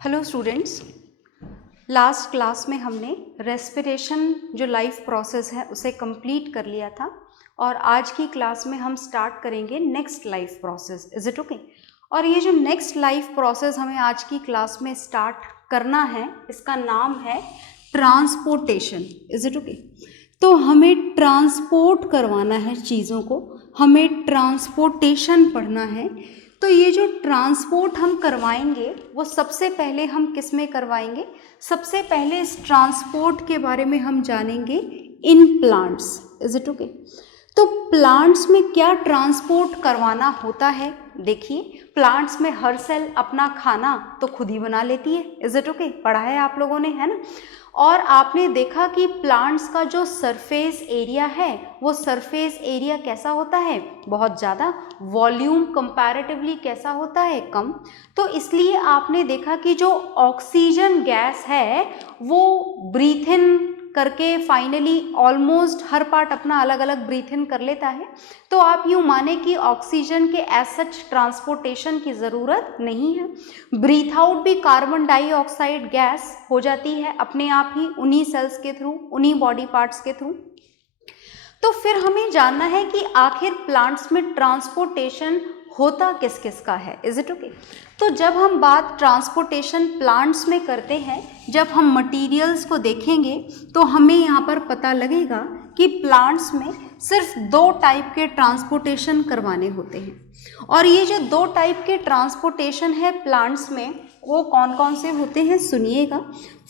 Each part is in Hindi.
हेलो स्टूडेंट्स, लास्ट क्लास में हमने रेस्पिरेशन जो लाइफ प्रोसेस है उसे कंप्लीट कर लिया था और आज की क्लास में हम स्टार्ट करेंगे next life process. Is it okay? और ये जो नेक्स्ट लाइफ प्रोसेस हमें आज की क्लास में स्टार्ट करना है, इसका नाम है ट्रांसपोर्टेशन। Is it okay? तो हमें ट्रांसपोर्ट करवाना है चीज़ों को, हमें ट्रांसपोर्टेशन पढ़ना है। तो ये जो ट्रांसपोर्ट हम करवाएंगे वो सबसे पहले हम किस में करवाएंगे? सबसे पहले इस ट्रांसपोर्ट के बारे में हम जानेंगे इन प्लांट्स। Is it okay? तो प्लांट्स में क्या ट्रांसपोर्ट करवाना होता है? देखिए, प्लांट्स में हर सेल अपना खाना तो खुद ही बना लेती है। Is it okay? पढ़ा है आप लोगों ने, है ना? और आपने देखा कि प्लांट्स का जो सरफेस एरिया है वो सरफेस एरिया कैसा होता है? बहुत ज़्यादा। वॉल्यूम कंपैरेटिवली कैसा होता है? कम। तो इसलिए आपने देखा कि जो ऑक्सीजन गैस है वो ब्रीथ इन करके फाइनली ऑलमोस्ट हर पार्ट अपना अलग अलग ब्रीथ इन कर लेता है। तो आप यूँ माने कि ऑक्सीजन के एज सच ट्रांसपोर्टेशन की ज़रूरत नहीं है। ब्रीथ आउट भी कार्बन डाइऑक्साइड गैस हो जाती है अपने आप ही, उन्हीं सेल्स के थ्रू, उन्हीं बॉडी पार्ट्स के थ्रू। तो फिर हमें जानना है कि आखिर प्लांट्स में ट्रांसपोर्टेशन होता किस किस का है। Is it okay? तो जब हम बात ट्रांसपोर्टेशन प्लांट्स में करते हैं, जब हम मटेरियल्स को देखेंगे तो हमें यहाँ पर पता लगेगा कि प्लांट्स में सिर्फ दो टाइप के ट्रांसपोर्टेशन करवाने होते हैं। और ये जो दो टाइप के ट्रांसपोर्टेशन है प्लांट्स में, वो कौन कौन से होते हैं सुनिएगा।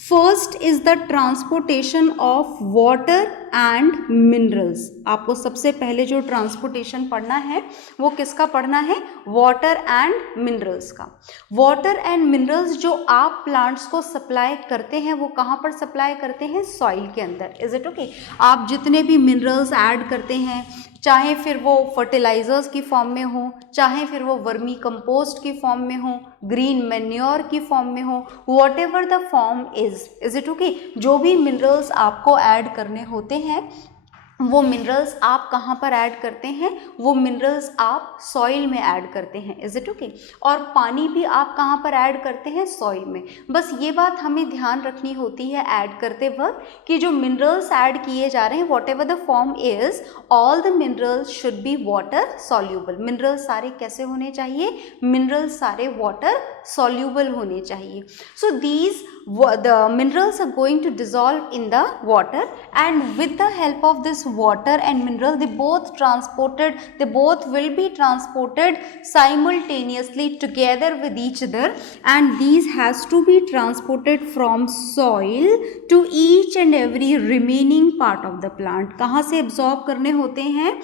First is the transportation of water and minerals. आपको सबसे पहले जो ट्रांसपोर्टेशन पढ़ना है वो किसका पढ़ना है? वाटर एंड मिनरल्स का। वाटर एंड मिनरल्स जो आप प्लांट्स को सप्लाई करते हैं वो कहाँ पर सप्लाई करते हैं? सॉइल के अंदर। Is it okay? आप जितने भी मिनरल्स ऐड करते हैं, चाहे फिर वो फर्टिलाइजर्स की फॉर्म में हो, चाहे फिर वो वर्मी कंपोस्ट की फॉर्म में हो, ग्रीन मैन्योर की फॉर्म में हो, whatever the form is it okay? जो भी मिनरल्स आपको ऐड करने होते हैं वो मिनरल्स आप कहाँ पर ऐड करते हैं? वो मिनरल्स आप सॉइल में ऐड करते हैं। Is it okay? और पानी भी आप कहाँ पर ऐड करते हैं? सॉइल में। बस ये बात हमें ध्यान रखनी होती है ऐड करते वक्त कि जो मिनरल्स ऐड किए जा रहे हैं, what ever the form is, all the minerals should be water soluble. Minerals सारे कैसे होने चाहिए? मिनरल्स सारे वाटर सॉल्यूबल होने चाहिए। So these the minerals are going to dissolve in the water, and with the help of this water and mineral, they both will be transported simultaneously together with each other, and these has to be transported from soil to each and every remaining part of the plant. कहाँ से absorb करने होते हैं?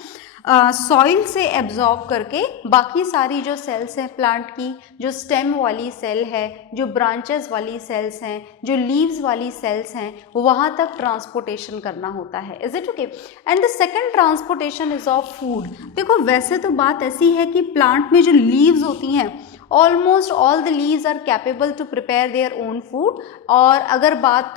सॉइल से एब्जॉर्ब करके बाकी सारी जो सेल्स हैं प्लांट की, जो स्टेम वाली सेल है, जो ब्रांचेस वाली सेल्स हैं, जो लीव्स वाली सेल्स हैं, वहाँ तक ट्रांसपोर्टेशन करना होता है। Is it okay? And the second transportation is of food. देखो, वैसे तो बात ऐसी है कि प्लांट में जो लीव्स होती हैं, almost all the leaves are capable to prepare their own food. और अगर बात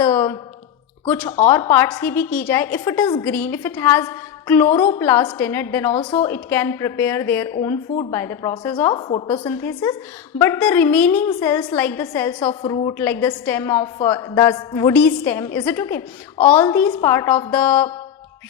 कुछ और पार्ट्स की भी की जाए, if it is green, if it has chloroplast in it, then also it can prepare their own food by the process of photosynthesis. But the remaining cells, like the cells of root, like the stem of the woody stem, is it okay? All these part of the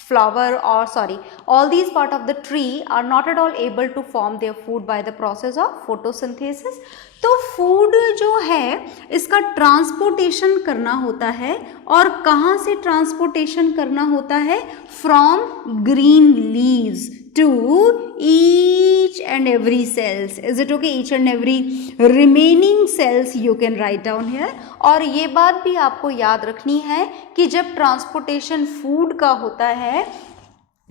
flower, or sorry, all these part of the tree are not at all able to form their food by the process of photosynthesis. तो फूड जो है इसका ट्रांसपोर्टेशन करना होता है, और कहाँ से ट्रांसपोर्टेशन करना होता है? From green leaves to each and every cells. Is it okay? Each and every remaining cells you can write down here. और ये बात भी आपको याद रखनी है कि जब ट्रांसपोर्टेशन फूड का होता है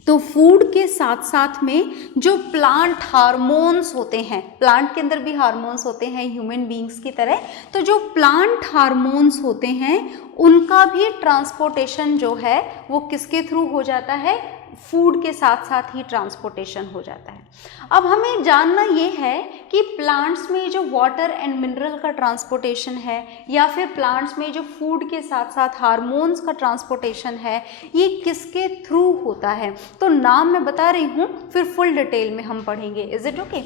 तो फूड के साथ साथ में जो प्लांट हार्मोन्स होते हैं, प्लांट के अंदर भी हार्मोन्स होते हैं ह्यूमन बींग्स की तरह, तो जो प्लांट हार्मोन्स होते हैं उनका भी ट्रांसपोर्टेशन जो है वो किसके थ्रू हो जाता है? फूड के साथ साथ ही ट्रांसपोर्टेशन हो जाता है। अब हमें जानना ये है कि प्लांट्स में जो वाटर एंड मिनरल का ट्रांसपोर्टेशन है, या फिर प्लांट्स में जो फूड के साथ साथ हार्मोन्स का ट्रांसपोर्टेशन है, ये किसके थ्रू होता है? तो नाम मैं बता रही हूँ, फिर फुल डिटेल में हम पढ़ेंगे। Is it okay?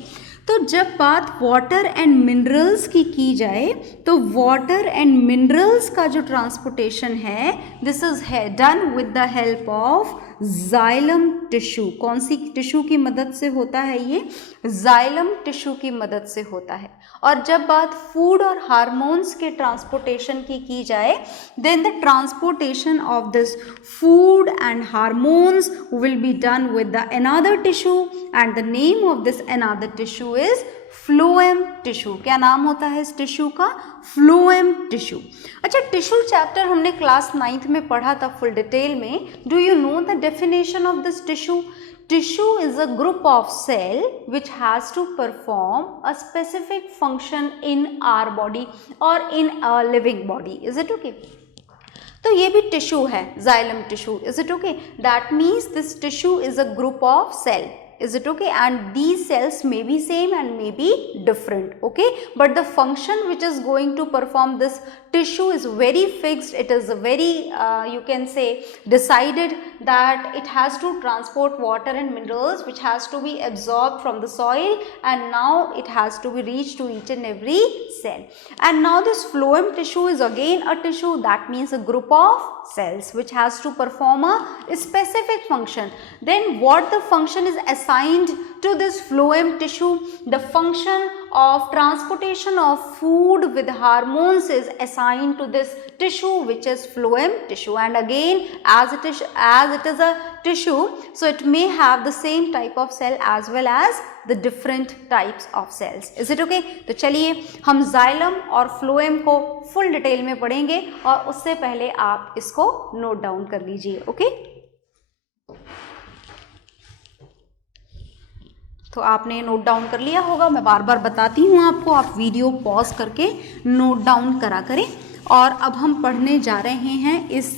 तो जब बात वाटर एंड मिनरल्स की जाए तो वाटर एंड मिनरल्स का जो ट्रांसपोर्टेशन है this is done with the help of xylem tissue. कौन सी टिश्यू की मदद से होता है ये? जाइलम टिश्यू की मदद से होता है। और जब बात फूड और हार्मोन्स के ट्रांसपोर्टेशन की जाए then the transportation of this food and hormones will be done with the another tissue and the name of this another tissue is phloem tissue. क्या नाम होता है इस टिश्यू का? Phloem tissue. अच्छा, टिश्यू चैप्टर हमने क्लास 9th में पढ़ा था फुल डिटेल में। Do you know the definition of this tissue? Tissue is a group of cell which has to perform a specific function in our body or in a living body. Is it okay? तो ये भी टिश्यू है, xylem tissue. Is it okay? That means this tissue is a group of cell. Is it okay? And these cells may be same and may be different, okay? But the function which is going to perform this tissue is very fixed. It is very, you can say, decided that it has to transport water and minerals which has to be absorbed from the soil, and now it has to be reached to each and every cell. And now this phloem tissue is again a tissue, that means a group of cells which has to perform a specific function. Then what the function is assigned to this phloem tissue? The function of transportation of food with hormones is assigned to this tissue which is phloem tissue. And again, as it is a tissue, so it may have the same type of cell as well as the different types of cells. Is it okay? तो चलिए हम जाइलम और फ्लोएम को फुल डिटेल में पढ़ेंगे और उससे पहले आप इसको नोट डाउन कर लीजिए. ओके तो आपने नोट डाउन कर लिया होगा. मैं बार बार बताती हूँ आपको, आप वीडियो पॉज करके नोट डाउन करा करें. और अब हम पढ़ने जा रहे हैं इस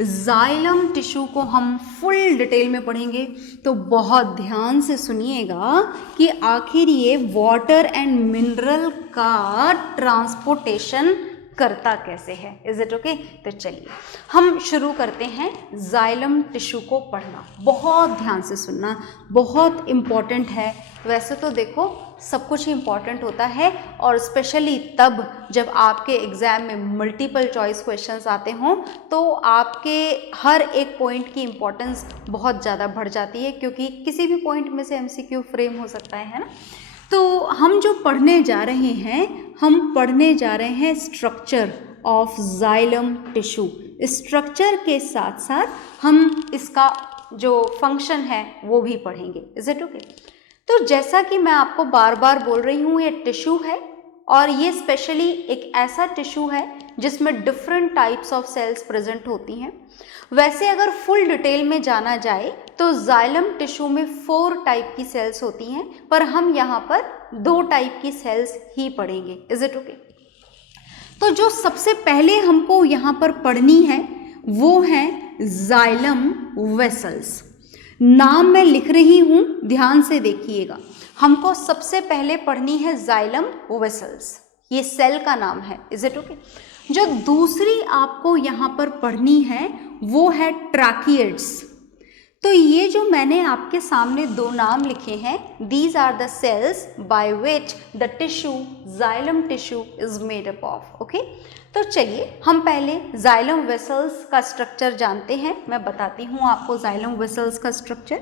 जाइलम टिश्यू को हम फुल डिटेल में पढ़ेंगे. तो बहुत ध्यान से सुनिएगा कि आखिर ये वाटर एंड मिनरल का ट्रांसपोर्टेशन करता कैसे है. Is it okay? तो चलिए हम शुरू करते हैं जाइलम टिश्यू को पढ़ना. बहुत ध्यान से सुनना, बहुत इम्पॉर्टेंट है. वैसे तो देखो सब कुछ इम्पॉर्टेंट होता है और स्पेशली तब जब आपके एग्ज़ाम में मल्टीपल चॉइस क्वेश्चंस आते हों तो आपके हर एक पॉइंट की इम्पोर्टेंस बहुत ज़्यादा बढ़ जाती है, क्योंकि किसी भी पॉइंट में से MCQ फ्रेम हो सकता है ना. तो हम जो पढ़ने जा रहे हैं, हम पढ़ने जा रहे हैं structure of xylem tissue. Structure के साथ साथ हम इसका जो फंक्शन है वो भी पढ़ेंगे. Is it okay? तो जैसा कि मैं आपको बार बार बोल रही हूँ, ये टिश्यू है और ये स्पेशली एक ऐसा टिश्यू है जिसमें different types of cells present होती हैं. वैसे अगर फुल डिटेल में जाना जाए तो जाइलम टिश्यू में 4 टाइप की सेल्स होती हैं, पर हम यहाँ पर 2 टाइप की सेल्स ही पढ़ेंगे. Is it okay? तो जो सबसे पहले हमको यहाँ पर पढ़नी है वो है जाइलम वेसल्स. नाम मैं लिख रही हूँ, ध्यान से देखिएगा. हमको सबसे पहले पढ़नी है जाइलम वेसल्स, ये सेल का नाम है. Is it okay? जो दूसरी आपको यहाँ पर पढ़नी है वो है ट्रैकियड्स. तो ये जो मैंने आपके सामने 2 नाम लिखे हैं, these are the cells by which the tissue xylem tissue is made up of. Okay, तो चलिए हम पहले जाइलम वेसल्स का स्ट्रक्चर जानते हैं. मैं बताती हूँ आपको जाइलम वेसल्स का स्ट्रक्चर.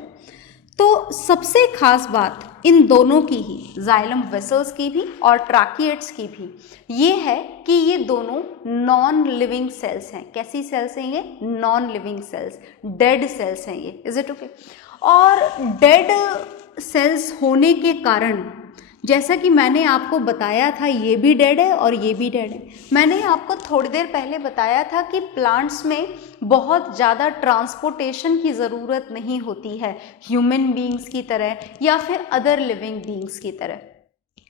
तो सबसे खास बात इन दोनों की ही, जाइलम वेसल्स की भी और ट्रैकियड्स की भी, ये है कि ये दोनों नॉन लिविंग सेल्स हैं. कैसी सेल्स हैं ये? Non living cells, dead cells हैं ये. Is it okay? और डेड सेल्स होने के कारण, जैसा कि मैंने आपको बताया था, ये भी डेड है और ये भी डेड है. मैंने आपको थोड़ी देर पहले बताया था कि प्लांट्स में बहुत ज़्यादा ट्रांसपोर्टेशन की ज़रूरत नहीं होती है ह्यूमन बीइंग्स की तरह या फिर अदर लिविंग बीइंग्स की तरह.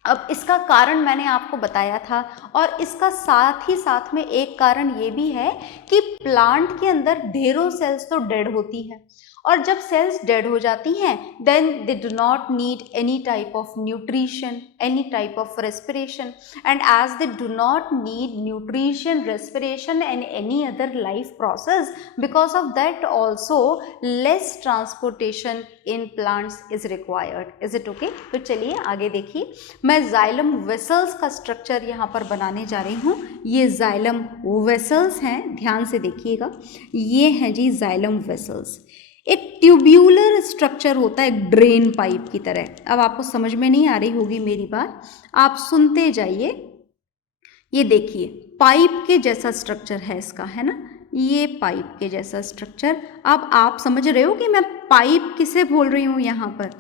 अब इसका कारण मैंने आपको बताया था, और इसका साथ ही साथ में एक कारण ये भी है कि प्लांट के अंदर ढेरों सेल्स तो डेड होती हैं और जब सेल्स डेड हो जाती हैं then they do not need any type of nutrition, any type of respiration, and as they do not need nutrition, respiration and any other life process, because of that also less transportation in plants is required. Is it okay? तो चलिए आगे देखिए, मैं जाइलम वेसल्स का स्ट्रक्चर यहाँ पर बनाने जा रही हूँ। ये जाइलम वेसल्स हैं, ध्यान से देखिएगा, ये हैं जी जाइलम वेसल्स। एक ट्यूब्यूलर स्ट्रक्चर होता है, एक ड्रेन पाइप की तरह। अब आपको समझ में नहीं आ रही होगी मेरी बात, आप सुनते जाइए। ये देखिए पाइप के जैसा स्ट्रक्चर है इसका, है ना, ये पाइप के जैसा स्ट्रक्चर। अब आप समझ रहे हो कि मैं पाइप किसे बोल रही हूँ यहाँ पर,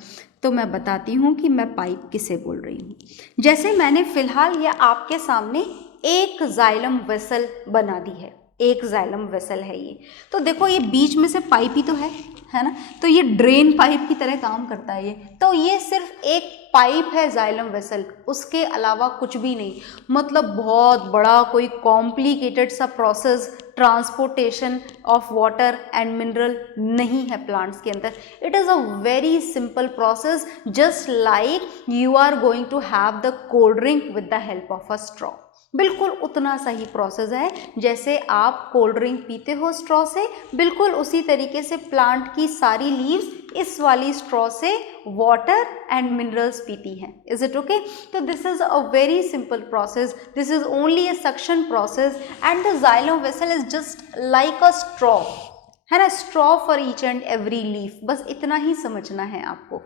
तो मैं बताती हूँ कि मैं पाइप किसे बोल रही हूँ। जैसे मैंने फिलहाल ये आपके सामने एक जाइलम वेसल बना दी है, एक जाइलम वेसल है ये, तो देखो ये बीच में से पाइप ही तो है ना, तो ये ड्रेन पाइप की तरह काम करता है ये। तो ये सिर्फ एक पाइप है जाइलम वेसल, उसके अलावा कुछ भी नहीं। मतलब बहुत बड़ा कोई कॉम्प्लिकेटेड सा process transportation of water and mineral नहीं है प्लांट्स के अंदर। It is a very simple process, just like you are going to have the cold drink with the help of a straw. बिल्कुल उतना सही प्रोसेस है जैसे आप कोल्ड ड्रिंक पीते हो स्ट्रॉ से, बिल्कुल उसी तरीके से प्लांट की सारी लीव्स इस वाली स्ट्रॉ से वाटर एंड मिनरल्स पीती हैं। Is it okay? तो this is a very simple process, this is only a suction process and the xylem vessel is just like a straw, है ना, straw for each and every leaf. बस इतना ही समझना है आपको।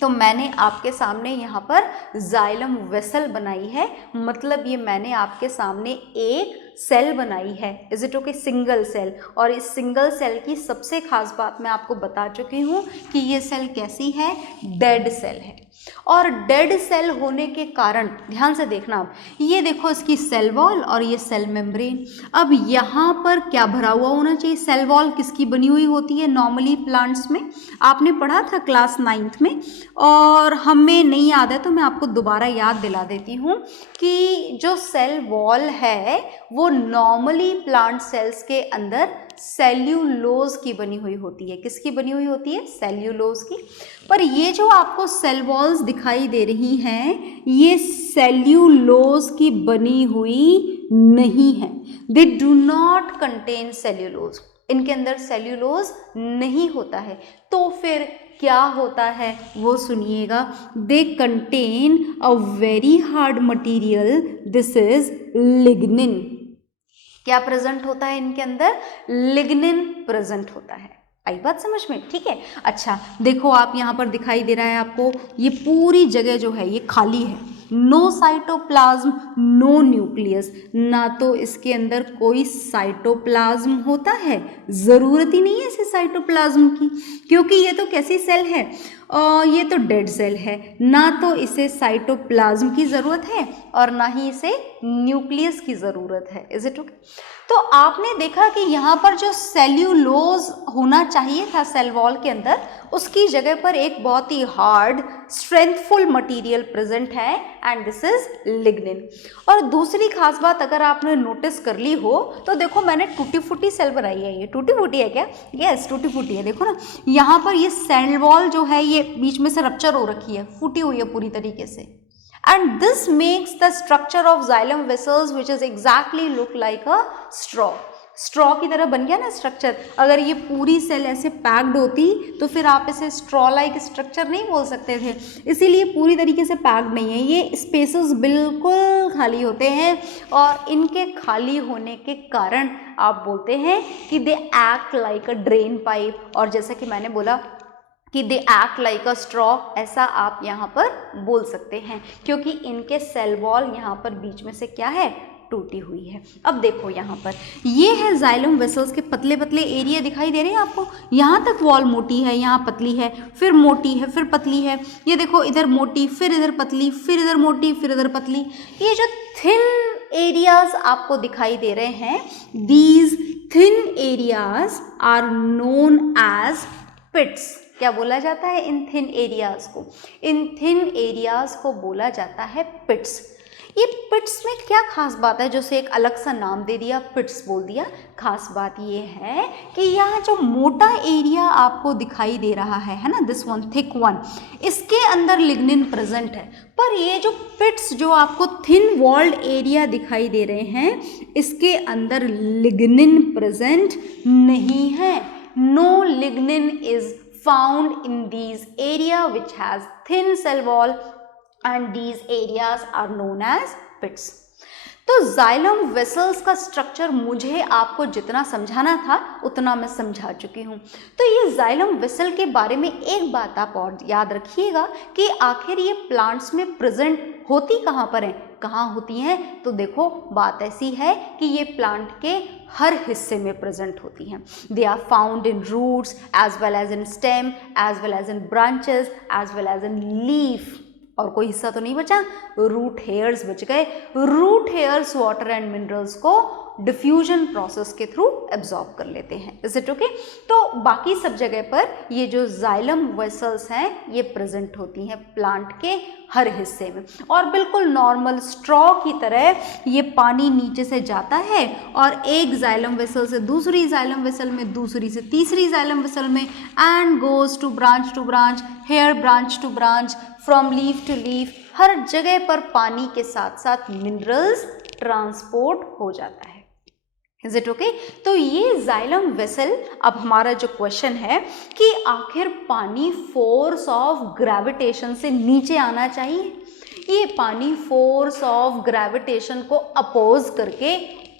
तो मैंने आपके सामने यहाँ पर जाइलम वेसल बनाई है, मतलब ये मैंने आपके सामने एक सेल बनाई है। Is it okay? Single cell. और इस सिंगल सेल की सबसे खास बात मैं आपको बता चुकी हूँ कि ये सेल कैसी है, डेड सेल है। और डेड सेल होने के कारण ध्यान से देखना, आप ये देखो इसकी सेल वॉल और ये सेल मेम्ब्रेन। अब यहाँ पर क्या भरा हुआ होना चाहिए? सेल वॉल किसकी बनी हुई होती है नॉर्मली प्लांट्स में? आपने पढ़ा था क्लास 9th में, और हमें नहीं याद है तो मैं आपको दोबारा याद दिला देती हूँ कि जो सेल वॉल है वो नॉर्मली प्लांट सेल्स के अंदर सेल्यूलोज की बनी हुई होती है। किसकी बनी हुई होती है? सेल्यूलोज की। पर ये जो आपको सेल वॉल्स दिखाई दे रही हैं, ये सेल्यूलोज की बनी हुई नहीं है। दे डू नॉट कंटेन सेल्यूलोज, इनके अंदर सेल्यूलोज नहीं होता है। तो फिर क्या होता है वो सुनिएगा। They contain a very hard material, this is lignin. क्या प्रेजेंट होता है इनके अंदर? लिग्निन प्रेजेंट होता है। आई बात समझ में? ठीक है। अच्छा देखो, आप यहाँ पर दिखाई दे रहा है आपको, ये पूरी जगह जो है ये खाली है, नो साइटोप्लाज्म, नो न्यूक्लियस। ना तो इसके अंदर कोई साइटोप्लाज्म होता है, ज़रूरत ही नहीं है इसे साइटोप्लाज्म की, क्योंकि ये तो कैसी सेल है, ये तो डेड सेल है। ना तो इसे साइटोप्लाज्म की ज़रूरत है और ना ही इसे न्यूक्लियस की ज़रूरत है। Is it okay? तो आपने देखा कि यहाँ पर जो सेल्यूलोज होना चाहिए था सेल वॉल के अंदर, उसकी जगह पर एक बहुत ही हार्ड स्ट्रेंथफुल मटेरियल प्रेजेंट है, एंड दिस इज लिग्निन। और दूसरी खास बात अगर आपने नोटिस कर ली हो तो देखो, मैंने टूटी फूटी सेल बनाई है। ये टूटी फूटी है क्या? यस, टूटी फूटी है। देखो ना, यहाँ पर ये सेल वॉल जो है ये बीच में से रप्चर हो रखी है, फूटी हुई है पूरी तरीके से। And this makes the structure of xylem vessels which is exactly look like a straw. Straw की तरह बन गया ना स्ट्रक्चर। अगर ये पूरी सेल ऐसे पैक्ड होती तो फिर आप इसे स्ट्रॉ लाइक स्ट्रक्चर नहीं बोल सकते थे, इसीलिए पूरी तरीके से पैक्ड नहीं है। ये स्पेसेस बिल्कुल खाली होते हैं और इनके खाली होने के कारण आप बोलते हैं कि they act like a drain pipe, और जैसा कि मैंने बोला कि they act like a straw, ऐसा आप यहाँ पर बोल सकते हैं, क्योंकि इनके सेल वॉल यहाँ पर बीच में से क्या है, टूटी हुई है। अब देखो यहाँ पर ये है जाइलम वेसल्स के पतले पतले एरिया दिखाई दे रहे हैं आपको। यहाँ तक वॉल मोटी है, यहाँ पतली है, फिर मोटी है, फिर पतली है। ये देखो, इधर मोटी, फिर इधर पतली, फिर इधर मोटी, फिर इधर पतली। ये जो थिन एरियाज आपको दिखाई दे रहे हैं, these thin areas are known as pits. क्या बोला जाता है इन थिन एरियाज को? इन थिन एरियाज को बोला जाता है पिट्स। ये पिट्स में क्या खास बात है जो से एक अलग सा नाम दे दिया, पिट्स बोल दिया? खास बात ये है कि यहाँ जो मोटा एरिया आपको दिखाई दे रहा है ना, दिस वन थिक वन, इसके अंदर लिग्निन प्रेजेंट है। पर ये जो पिट्स जो आपको थिन वॉल्ड एरिया दिखाई दे रहे हैं, इसके अंदर लिग्निन प्रेजेंट नहीं है। No lignin is found in these area which has thin cell wall and these areas are known as pits। तो जाइलम वेसल्स का स्ट्रक्चर मुझे आपको जितना समझाना था उतना मैं समझा चुकी हूँ। तो ये जाइलम वेसल के बारे में एक बात आप और याद रखिएगा कि आखिर ये प्लांट्स में प्रेजेंट होती कहाँ पर हैं, कहाँ होती हैं? तो देखो बात ऐसी है कि ये प्लांट के हर हिस्से में प्रेजेंट होती हैं। They are found in roots as well as in stem as well as in branches as well as in leaf. और कोई हिस्सा तो नहीं बचा, रूट हेयर्स बच गए। Root hairs water and minerals को डिफ्यूजन प्रोसेस के थ्रू एब्जॉर्ब कर लेते हैं। Is it okay? तो बाकी सब जगह पर ये जो जाइलम वेसल्स हैं ये प्रेजेंट होती हैं प्लांट के हर हिस्से में, और बिल्कुल नॉर्मल स्ट्रॉ की तरह ये पानी नीचे से जाता है और एक जाइलम वेसल से दूसरी जाइलम वेसल में, दूसरी से तीसरी जाइलम वेसल में, and goes to branch, here branch to branch, from leaf to leaf. हर जगह पर पानी के साथ साथ मिनरल्स ट्रांसपोर्ट हो जाता है। Is it okay? तो ये जाइलम वेसल, अब हमारा जो क्वेश्चन है कि आखिर पानी फोर्स ऑफ ग्रेविटेशन से नीचे आना चाहिए, ये पानी फोर्स ऑफ ग्रेविटेशन को अपोज करके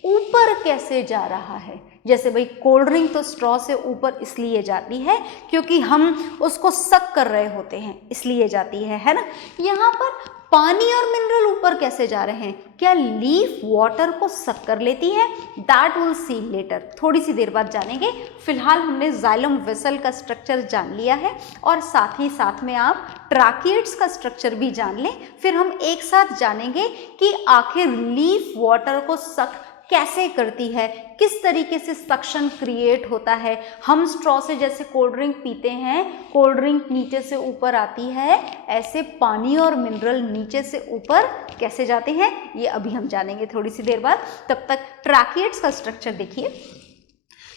ऊपर कैसे जा रहा है? जैसे भाई कोल्ड ड्रिंक तो स्ट्रॉ से ऊपर इसलिए जाती है क्योंकि हम उसको सक कर रहे होते हैं, इसलिए जाती है ना। यहाँ पर पानी और मिनरल ऊपर कैसे जा रहे हैं? क्या लीफ वाटर को सक कर लेती है? दैट विल सी लेटर, थोड़ी सी देर बाद जानेंगे। फिलहाल हमने जाइलम वेसल का स्ट्रक्चर जान लिया है और साथ ही साथ में आप ट्रैकिएट्स का स्ट्रक्चर भी जान लें। फिर हम एक साथ जानेंगे कि आखिर लीफ वाटर को सक कैसे करती है, किस तरीके से सक्शन क्रिएट होता है। हम स्ट्रॉ से जैसे कोल्ड ड्रिंक पीते हैं, कोल्ड ड्रिंक नीचे से ऊपर आती है, ऐसे पानी और मिनरल नीचे से ऊपर कैसे जाते हैं ये अभी हम जानेंगे थोड़ी सी देर बाद। तब तक ट्रैकिएट्स का स्ट्रक्चर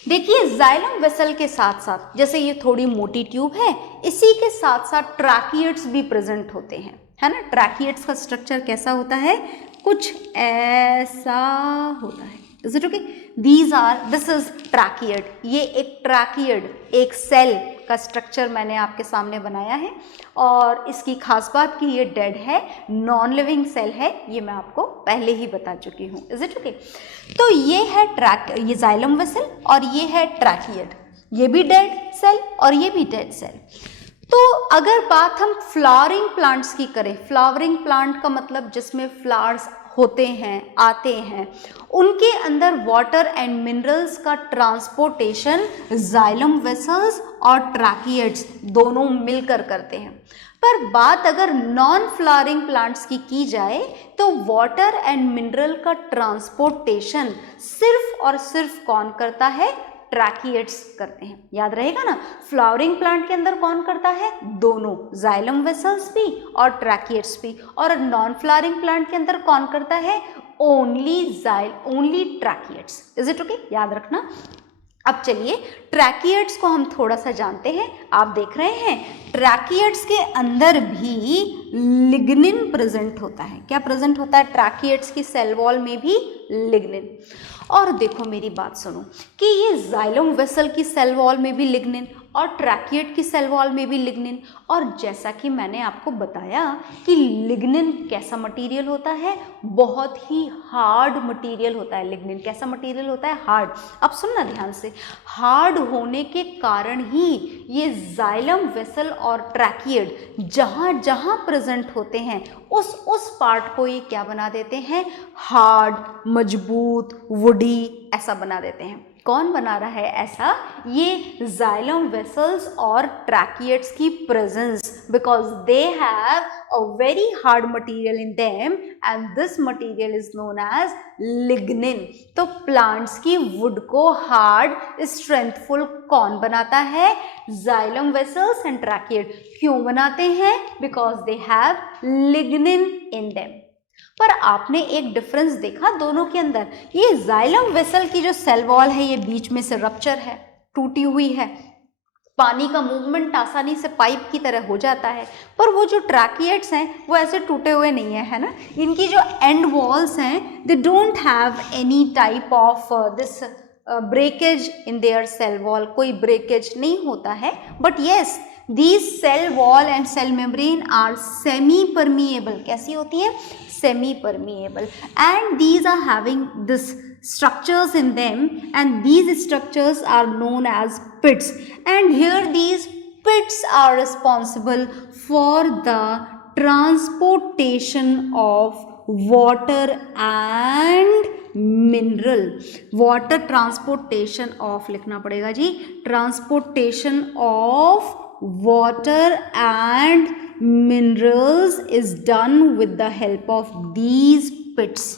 देखिए जाइलम वेसल के साथ साथ जैसे ये थोड़ी मोटी ट्यूब है, इसी के साथ साथ ट्रैकिएट्स भी प्रेजेंट होते हैं, है ना। ट्रैकिएट्स का स्ट्रक्चर कैसा होता है? कुछ ऐसा होता है। Is it okay? This is tracheid. ये एक ट्रैकिएड, एक सेल का स्ट्रक्चर मैंने आपके सामने बनाया है और इसकी खास बात कि ये डेड है, नॉन लिविंग सेल है, ये मैं आपको पहले ही बता चुकी हूँ। Is it okay? तो ये है ये जाइलम वेसल और ये है ट्रैकिएड। ये भी डेड सेल और ये भी डेड सेल। तो अगर बात हम फ्लावरिंग प्लांट्स की करें, फ्लावरिंग प्लांट का मतलब जिसमें फ्लावर्स होते हैं, आते हैं, उनके अंदर वाटर एंड मिनरल्स का ट्रांसपोर्टेशन जाइलम वेसल्स और ट्रैकिएट्स दोनों मिलकर करते हैं। पर बात अगर नॉन फ्लावरिंग प्लांट्स की जाए तो वाटर एंड मिनरल का ट्रांसपोर्टेशन सिर्फ और सिर्फ कौन करता है? ट्रैकिएट्स करते हैं। याद रहेगा ना, फ्लावरिंग प्लांट के अंदर कौन करता है? दोनों, जाइलम वेसल्स भी और ट्रैकिएट्स भी। और नॉन फ्लावरिंग प्लांट के अंदर कौन करता है? Only tracheids. Is it okay? याद रखना। अब चलिए ट्रैकिएट्स को हम थोड़ा सा जानते हैं। आप देख रहे हैं ट्रैकिएट्स के अंदर भी लिग्निन प्रेजेंट होता है। क्या प्रेजेंट होता है? ट्रैकिएट्स की सेल वॉल में भी लिग्निन। और देखो मेरी बात सुनो कि ये जाइलम वेसल की सेल वॉल में भी लिग्निन और ट्रैकिएट की सेल वॉल में भी लिग्निन। और जैसा कि मैंने आपको बताया कि लिग्निन कैसा मटेरियल होता है? बहुत ही हार्ड मटेरियल होता है। लिग्निन कैसा मटेरियल होता है? हार्ड। अब सुनना ध्यान से, हार्ड होने के कारण ही ये जाइलम वेसल और ट्रैकिएट जहाँ जहाँ प्रेजेंट होते हैं उस पार्ट को ये क्या बना देते हैं? हार्ड, मजबूत, वुडी ऐसा बना देते हैं। कौन बना रहा है ऐसा? ये जाइलम वेसल्स और ट्रैकिएट्स की presence, because they have a very hard material in them and this material is known as lignin. तो प्लांट्स की वुड को हार्ड, स्ट्रेंथफुल कौन बनाता है? Xylem vessels and tracheid. क्यों बनाते हैं? Because they have lignin in them. पर आपने एक डिफरेंस देखा दोनों के अंदर, ये जाइलम वेसल की जो सेल वॉल है ये बीच में से रप्चर है, टूटी हुई है, पानी का मूवमेंट आसानी से पाइप की तरह हो जाता है, पर वो जो ट्रैकिएट्स हैं वो ऐसे टूटे हुए नहीं है ना, इनकी जो एंड वॉल्स हैं they don't have any type of this breakage in their cell wall, कोई ब्रेकेज नहीं होता है, but yes these cell wall and cell membrane are semi permeable, कैसी होती है, semi permeable, and these are having this structures in them, and these structures are known as pits, and here these pits are responsible for the transportation of water and mineral, water transportation of लिखना पड़ेगा जी, transportation of water and minerals is done with the help of these pits.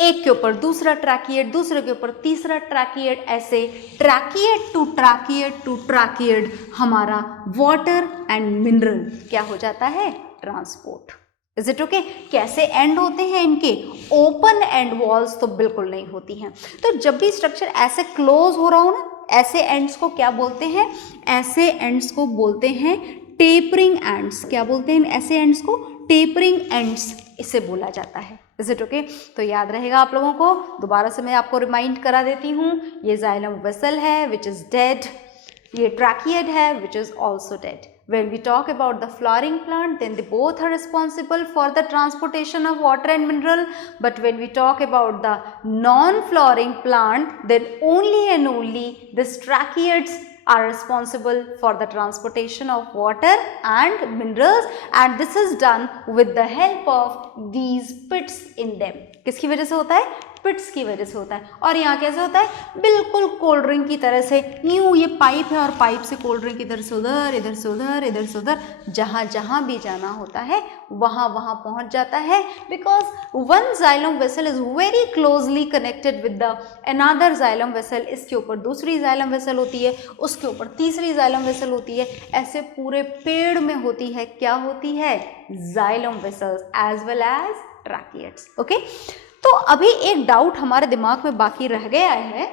एक के ऊपर दूसरा ट्रैकिएट, दूसरे के ऊपर तीसरा ट्रैकिएट, ऐसे ट्रैकिएट टू ट्रैकिएट टू ट्रैकिएट हमारा वाटर एंड मिनरल क्या हो जाता है, ट्रांसपोर्ट। Is it okay? कैसे एंड होते हैं इनके, ओपन एंड वॉल्स तो बिल्कुल नहीं होती हैं। तो जब भी स्ट्रक्चर ऐसे क्लोज हो रहा हो ना, ऐसे एंड्स को क्या बोलते हैं, ऐसे एंड्स को बोलते हैं टेपरिंग एंड्स। क्या बोलते हैं ऐसे एंड्स को, टेपरिंग एंड्स इसे बोला जाता है। Is it okay? तो याद रहेगा आप लोगों को, दोबारा से मैं आपको रिमाइंड करा देती हूँ, ये जाइलम वेसल है विच इज डेड, ये ट्रैकिएट है which is also dead. When we talk about the flowering plant, then they both are responsible for the transportation of water and mineral. But when we talk about the non-flowering plant, then only and only the tracheids are responsible for the transportation of water and minerals, and this is done with the help of these pits in them. किसकी वजह से होता है, पिट्स की वजह से होता है। और यहाँ कैसे होता है, बिल्कुल कोल्ड ड्रिंक की तरह से, यूँ ये पाइप है और पाइप से कोल्ड ड्रिंक इधर से उधर, इधर से उधर, इधर से उधर, जहाँ जहाँ भी जाना होता है वहाँ वहाँ पहुँच जाता है, because one xylem vessel is very closely connected with the another xylem vessel. इसके ऊपर दूसरी जाइलम वेसल होती है, उसके ऊपर तीसरी जाइलम वेसल होती है, ऐसे पूरे पेड़ में होती है, क्या होती है, xylem vessels as well as tracheids. Okay, तो अभी एक डाउट हमारे दिमाग में बाकी रह गया है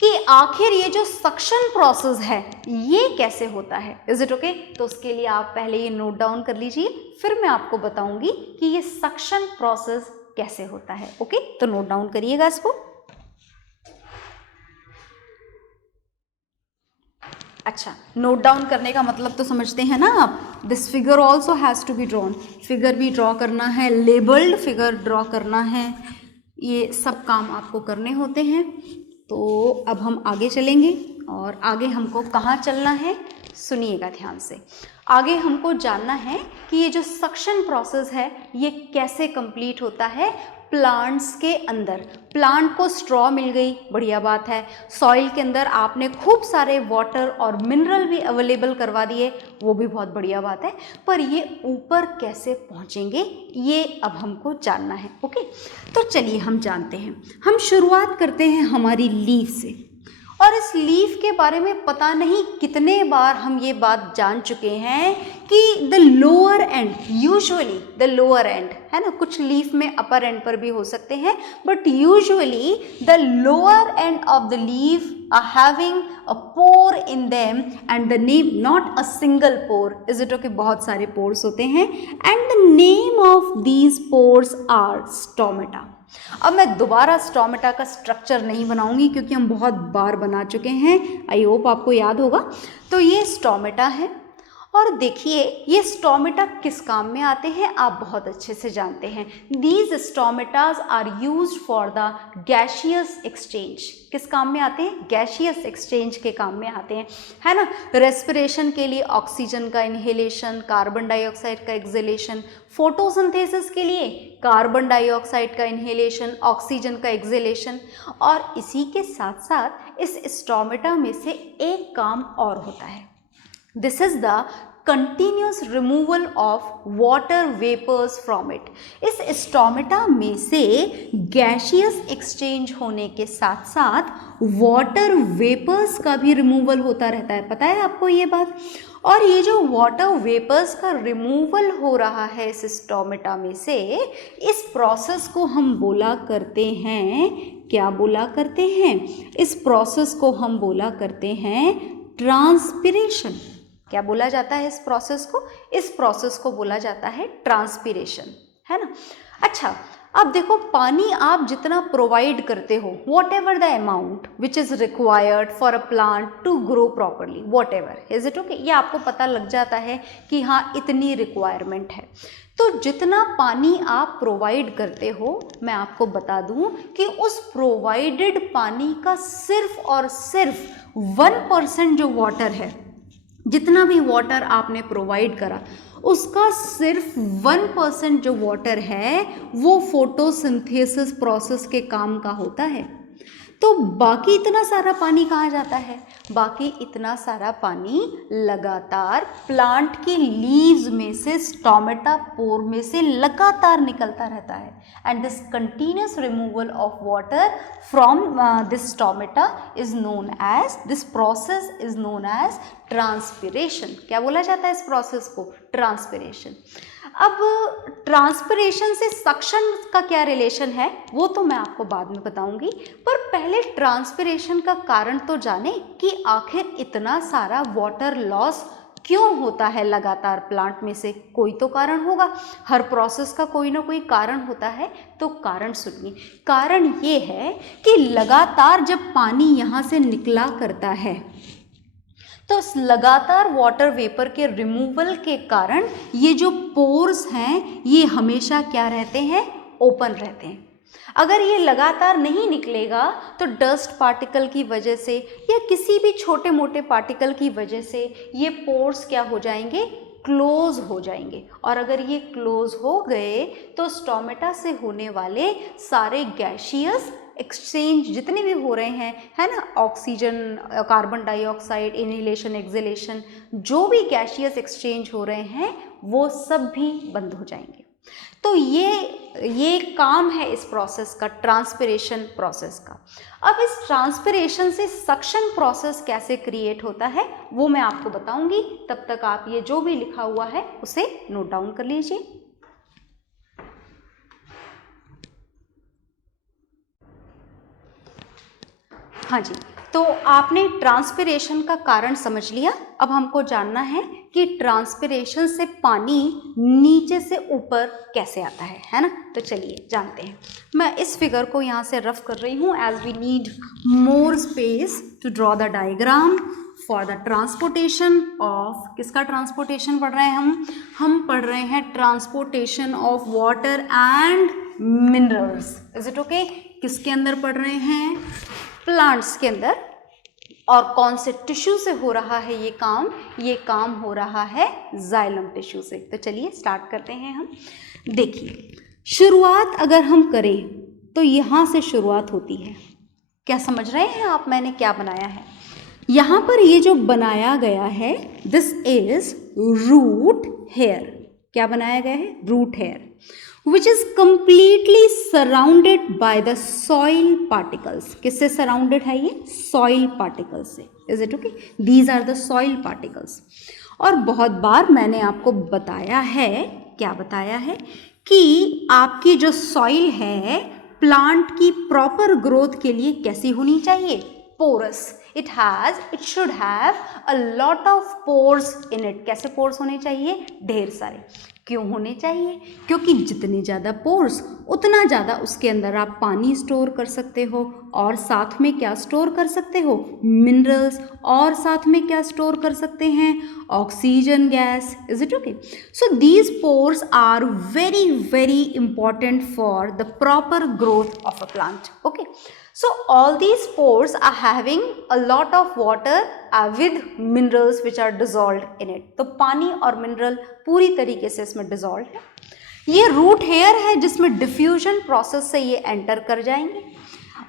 कि आखिर ये जो सक्शन प्रोसेस है ये कैसे होता है। Is it okay? तो उसके लिए आप पहले ये नोट डाउन कर लीजिए, फिर मैं आपको बताऊंगी कि ये सक्शन प्रोसेस कैसे होता है। ओके, तो नोट डाउन करिएगा इसको। अच्छा, नोट डाउन करने का मतलब तो समझते हैं ना आप, this figure also has to be drawn, figure भी ड्रॉ करना है, लेबल्ड फिगर ड्रॉ करना है, ये सब काम आपको करने होते हैं। तो अब हम आगे चलेंगे, और आगे हमको कहाँ चलना है, सुनिएगा ध्यान से। आगे हमको जानना है कि ये जो सक्शन प्रोसेस है ये कैसे कंप्लीट होता है प्लांट्स के अंदर। प्लांट को स्ट्रॉ मिल गई, बढ़िया बात है, सॉइल के अंदर आपने खूब सारे वाटर और मिनरल भी अवेलेबल करवा दिए, वो भी बहुत बढ़िया बात है, पर ये ऊपर कैसे पहुँचेंगे ये अब हमको जानना है। ओके, तो चलिए हम जानते हैं। हम शुरुआत करते हैं हमारी लीफ से, और इस लीफ के बारे में पता नहीं कितने बार हम ये बात जान चुके हैं कि the lower and, usually the lower and है ना, कुछ लीफ में अपर एंड पर भी हो सकते हैं, but usually the lower end of the leaf are having a pore in them, and the name, not a single pore, is it okay, बहुत सारे pores होते हैं, and the name of these pores are stomata। अब मैं दोबारा स्टोमेटा का स्ट्रक्चर नहीं बनाऊंगी क्योंकि हम बहुत बार बना चुके हैं, आई होप आपको याद होगा। तो ये स्टोमेटा है, और देखिए ये स्टोमेटा किस काम में आते हैं आप बहुत अच्छे से जानते हैं। These stomatas are used for the gaseous exchange. किस काम में आते हैं, गैशियस एक्सचेंज के काम में आते हैं, है ना। रेस्पिरेशन के लिए ऑक्सीजन का इनहेलेशन, कार्बन डाइऑक्साइड का एक्सहेलेशन, फोटोसिंथेसिस के लिए कार्बन डाइऑक्साइड का इनहेलेशन, ऑक्सीजन का एक्सहेलेशन, और इसी के साथ साथ इस स्टोमेटा में से एक काम और होता है, this is the continuous removal of water vapours from it. इस स्टोमेटा में से गैशियस एक्सचेंज होने के साथ साथ वाटर वेपर्स का भी रिमूवल होता रहता है, पता है आपको ये बात। और ये जो वाटर वेपर्स का रिमूवल हो रहा है इस स्टोमेटा में से, इस प्रोसेस को हम बोला करते हैं, क्या बोला करते हैं, इस प्रोसेस को हम बोला करते हैं ट्रांसपिरेशन। क्या बोला जाता है इस प्रोसेस को? इस प्रोसेस को बोला जाता है ट्रांसपिरेशन, है ना। अच्छा, अब देखो, पानी आप जितना प्रोवाइड करते हो, whatever the amount which is required for a plant to grow properly, whatever, is it okay, ये आपको पता लग जाता है कि हाँ इतनी रिक्वायरमेंट है। तो जितना पानी आप प्रोवाइड करते हो, मैं आपको बता दूं कि उस प्रोवाइडेड पानी का सिर्फ और सिर्फ 1% जो वाटर है, जितना भी वाटर आपने प्रोवाइड करा, उसका सिर्फ 1% जो वाटर है वो फोटोसिंथेसिस प्रोसेस के काम का होता है। तो बाकी इतना सारा पानी कहाँ जाता है? बाकी इतना सारा पानी लगातार प्लांट की लीव्स में से, स्टोमेटा पोर में से लगातार निकलता रहता है। And this continuous removal of water from this stomata is known as, this process is known as transpiration. क्या बोला जाता है इस प्रोसेस को? ट्रांसपिरेशन। अब ट्रांसपिरेशन से सक्शन का क्या रिलेशन है वो तो मैं आपको बाद में बताऊंगी, पर पहले ट्रांसपिरेशन का कारण तो जाने कि आखिर इतना सारा वाटर लॉस क्यों होता है लगातार प्लांट में से। कोई तो कारण होगा, हर प्रोसेस का कोई ना कोई कारण होता है। तो कारण सुनिए, कारण ये है कि लगातार जब पानी यहाँ से निकला करता है तो लगातार वाटर वेपर के रिमूवल के कारण ये जो पोर्स हैं ये हमेशा क्या रहते हैं? ओपन रहते हैं। अगर ये लगातार नहीं निकलेगा तो डस्ट पार्टिकल की वजह से या किसी भी छोटे मोटे पार्टिकल की वजह से ये पोर्स क्या हो जाएंगे? क्लोज हो जाएंगे। और अगर ये क्लोज हो गए तो स्टोमेटा से होने वाले सारे गैशियस एक्सचेंज जितने भी हो रहे हैं, है ना, oxygen, carbon dioxide, inhalation, exhalation, जो भी गैशियस एक्सचेंज हो रहे हैं वो सब भी बंद हो जाएंगे। तो ये काम है इस प्रोसेस का, ट्रांसपिरेशन प्रोसेस का। अब इस ट्रांसपिरेशन से सक्शन प्रोसेस कैसे क्रिएट होता है वो मैं आपको बताऊंगी। तब तक आप ये जो भी लिखा हुआ है उसे नोट डाउन कर लीजिए। हाँ जी, तो आपने ट्रांसपिरेशन का कारण समझ लिया। अब हमको जानना है कि ट्रांसपिरेशन से पानी नीचे से ऊपर कैसे आता है ना। तो चलिए जानते हैं। मैं इस फिगर को यहाँ से रफ कर रही हूँ as we need more space to draw the diagram for the transportation of, किसका ट्रांसपोर्टेशन पढ़ रहे हैं हम पढ़ रहे हैं transportation of water and minerals. Is it okay? किसके अंदर पढ़ रहे हैं? प्लांट्स के अंदर। और कौन से टिश्यू से हो रहा है ये काम? ये काम हो रहा है जाइलम टिश्यू से। तो चलिए स्टार्ट करते हैं हम। देखिए, शुरुआत अगर हम करें तो यहाँ से शुरुआत होती है। क्या समझ रहे हैं आप मैंने क्या बनाया है? यहाँ पर ये जो बनाया गया है, दिस इज रूट हेयर। क्या बनाया गया है? Root here, which is completely surrounded by the soil particles. किससे surrounded है ये? soil particles से। Is it okay? These are the soil particles. और बहुत बार मैंने आपको बताया है, क्या बताया है, कि आपकी जो soil है प्लांट की प्रॉपर ग्रोथ के लिए कैसी होनी चाहिए? Porous. It should have a lot of pores in it. कैसे पोर्स होने चाहिए? ढेर सारे। क्यों होने चाहिए? क्योंकि जितने ज़्यादा पोर्स उतना ज़्यादा उसके अंदर आप पानी स्टोर कर सकते हो, और साथ में क्या स्टोर कर सकते हो? मिनरल्स। और साथ में क्या स्टोर कर सकते हैं? Oxygen gas. Is it okay? So these pores are very very important for the proper growth of a plant. Okay, so all these pores are having a lot of water with minerals which are dissolved in it. तो पानी और मिनरल पूरी तरीके से इसमें डिजॉल्व है। ये रूट हेयर है जिसमें डिफ्यूजन प्रोसेस से ये एंटर कर जाएंगे,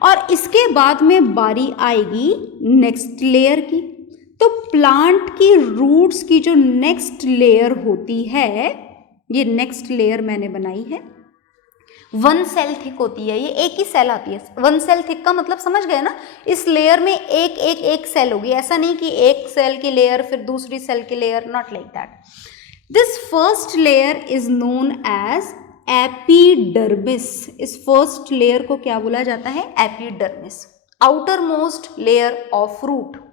और इसके बाद में बारी आएगी नेक्स्ट लेयर की। तो प्लांट की रूट्स की जो नेक्स्ट लेयर होती है, ये नेक्स्ट लेयर मैंने बनाई है, 1 सेल थिक होती है, ये एक ही सेल आती है। 1 सेल थिक का मतलब समझ गए ना, इस लेयर में एक सेल होगी, ऐसा नहीं कि एक सेल की लेयर फिर दूसरी सेल की layer, not like that. This first layer is known as epidermis. इस फर्स्ट लेयर को क्या बोला जाता है? Epidermis, outer most layer of root.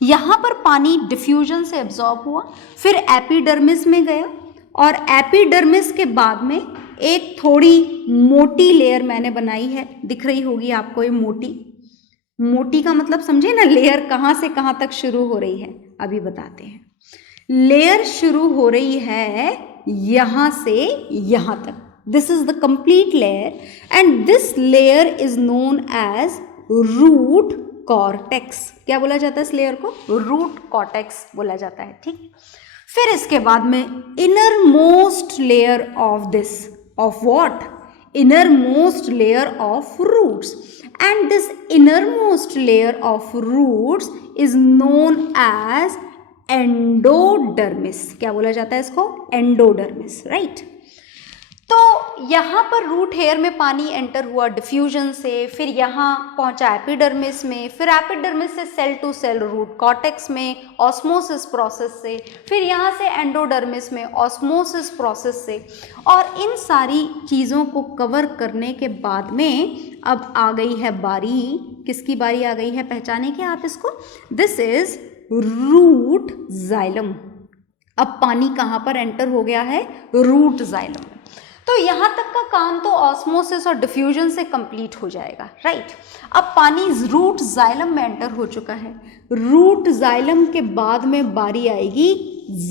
यहां पर पानी डिफ्यूजन से एब्जॉर्ब हुआ, फिर एपिडर्मिस में गया, और एपिडर्मिस के बाद में एक थोड़ी मोटी लेयर मैंने बनाई है, दिख रही होगी आपको ये मोटी। मोटी का मतलब समझे ना, लेयर कहां से कहां तक शुरू हो रही है, अभी बताते हैं। लेयर शुरू हो रही है यहां से यहां तक, this is the complete layer, and this layer is known as root cortex. क्या बोला जाता है इस लेयर को? रूट कॉर्टेक्स बोला जाता है, ठीक। फिर इसके बाद में inner most layer of this, of what? Inner most layer of roots, and this inner most layer of roots is known as endodermis. क्या बोला जाता है इसको? Endodermis, right. तो यहाँ पर रूट हेयर में पानी एंटर हुआ डिफ्यूजन से, फिर यहाँ पहुँचा एपिडर्मिस में, फिर एपिडर्मिस से cell to cell root cortex में ऑस्मोसिस प्रोसेस से, फिर यहाँ से एंडोडर्मिस में ऑस्मोसिस प्रोसेस से। और इन सारी चीज़ों को कवर करने के बाद में अब आ गई है बारी, किसकी बारी आ गई है पहचाने की आप इसको? This is root xylem. अब पानी कहाँ पर एंटर हो गया है? रूट जाइलम में। तो यहाँ तक का काम तो ऑस्मोसिस और डिफ्यूजन से कंप्लीट हो जाएगा, राइट। अब पानी रूट जाइलम में एंटर हो चुका है। रूट जाइलम के बाद में बारी आएगी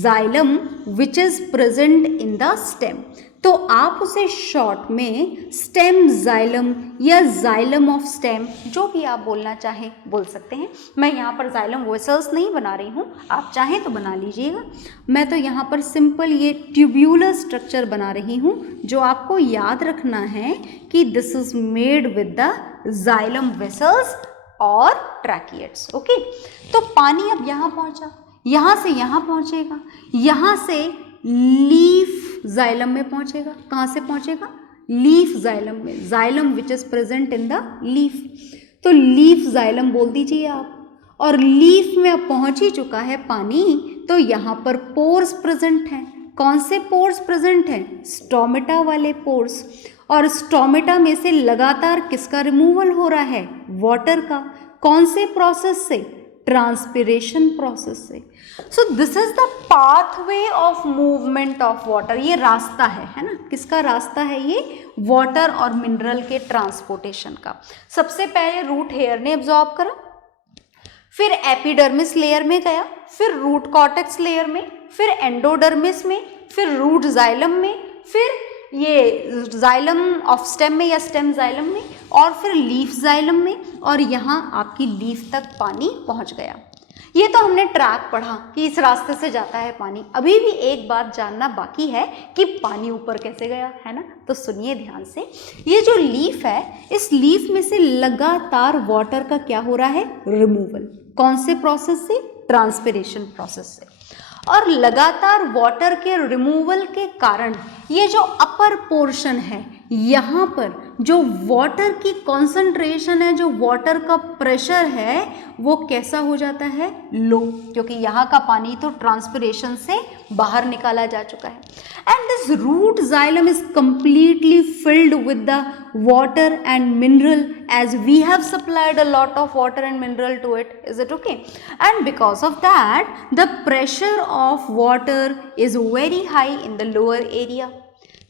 xylem which is present in the stem. तो आप उसे शॉर्ट में स्टेम जाइलम या जाइलम ऑफ स्टेम, जो भी आप बोलना चाहें बोल सकते हैं। मैं यहाँ पर जाइलम वेसल्स नहीं बना रही हूँ, आप चाहें तो बना लीजिएगा। मैं तो यहाँ पर सिंपल ये ट्यूब्यूलर स्ट्रक्चर बना रही हूँ, जो आपको याद रखना है कि this is made with the xylem vessels और ट्रैकिएट्स, ओके। तो पानी अब यहाँ पहुँचा, यहाँ से यहाँ पहुँचेगा, यहाँ से लीफ जाइलम में पहुंचेगा। कहां से पहुंचेगा? लीफ जाइलम में, xylem which is present in the leaf. तो लीफ जाइलम बोल दीजिए आप। और लीफ में अब पहुंच ही चुका है पानी, तो यहां पर पोर्स प्रेजेंट हैं। कौन से पोर्स प्रेजेंट हैं? स्टोमेटा वाले पोर्स। और स्टोमेटा में से लगातार किसका रिमूवल हो रहा है? वाटर का। कौन से प्रोसेस से? ट्रांसपिरेशन प्रोसेस से। So this is the pathway of movement of water. ये रास्ता है ना? किसका रास्ता है ये? वाटर और मिनरल के ट्रांसपोर्टेशन का। सबसे पहले रूट हेयर ने एब्जॉर्ब करा, फिर एपिडर्मिस लेयर में गया, फिर रूट कॉर्टेक्स लेयर में, फिर एंडोडर्मिस में, फिर रूट जाइलम में, फिर ये जाइलम ऑफ स्टेम में या स्टेम जाइलम में, और फिर लीफ जाइलम में, और यहाँ आपकी लीफ तक पानी पहुँच गया। ये तो हमने ट्रैक पढ़ा कि इस रास्ते से जाता है पानी। अभी भी एक बात जानना बाकी है कि पानी ऊपर कैसे गया, है ना? तो सुनिए ध्यान से। ये जो लीफ है, इस लीफ में से लगातार वाटर का क्या हो रहा है? रिमूवल। कौन से प्रोसेस से? ट्रांसपिरेशन प्रोसेस से। और लगातार वाटर के रिमूवल के कारण ये जो अपर पोर्शन है, यहाँ पर जो वाटर की कॉन्सेंट्रेशन है, जो वाटर का प्रेशर है, वो कैसा हो जाता है? लो, क्योंकि यहाँ का पानी तो ट्रांसपिरेशन से बाहर निकाला जा चुका है। And this root xylem is completely filled with the water and mineral, as we have supplied a lot of water and mineral to it. Is it okay? And because of that, the pressure of water is very high in the lower area.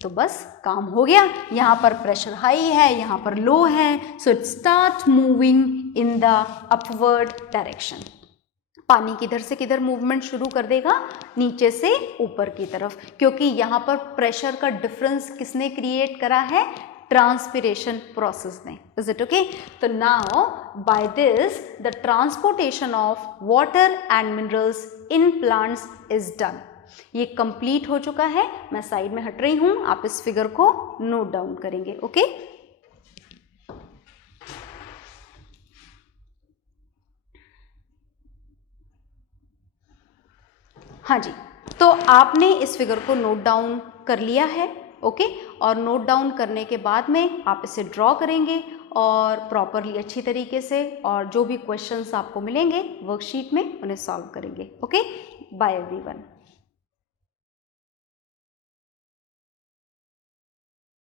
तो बस काम हो गया। यहाँ पर प्रेशर हाई है, यहाँ पर लो है, so it start moving in the upward direction. पानी किधर से किधर मूवमेंट शुरू कर देगा? नीचे से ऊपर की तरफ, क्योंकि यहाँ पर प्रेशर का डिफरेंस किसने क्रिएट करा है? ट्रांसपिरेशन प्रोसेस ने। Is it okay? तो now by this the transportation of water and minerals in plants is done. ये कंप्लीट हो चुका है। मैं साइड में हट रही हूं, आप इस फिगर को नोट डाउन करेंगे, ओके? हाँ जी, तो आपने इस फिगर को नोट डाउन कर लिया है, ओके। और नोट डाउन करने के बाद में आप इसे ड्रॉ करेंगे और प्रॉपरली अच्छी तरीके से, और जो भी क्वेश्चंस आपको मिलेंगे वर्कशीट में उन्हें सॉल्व करेंगे, ओके। Bye everyone.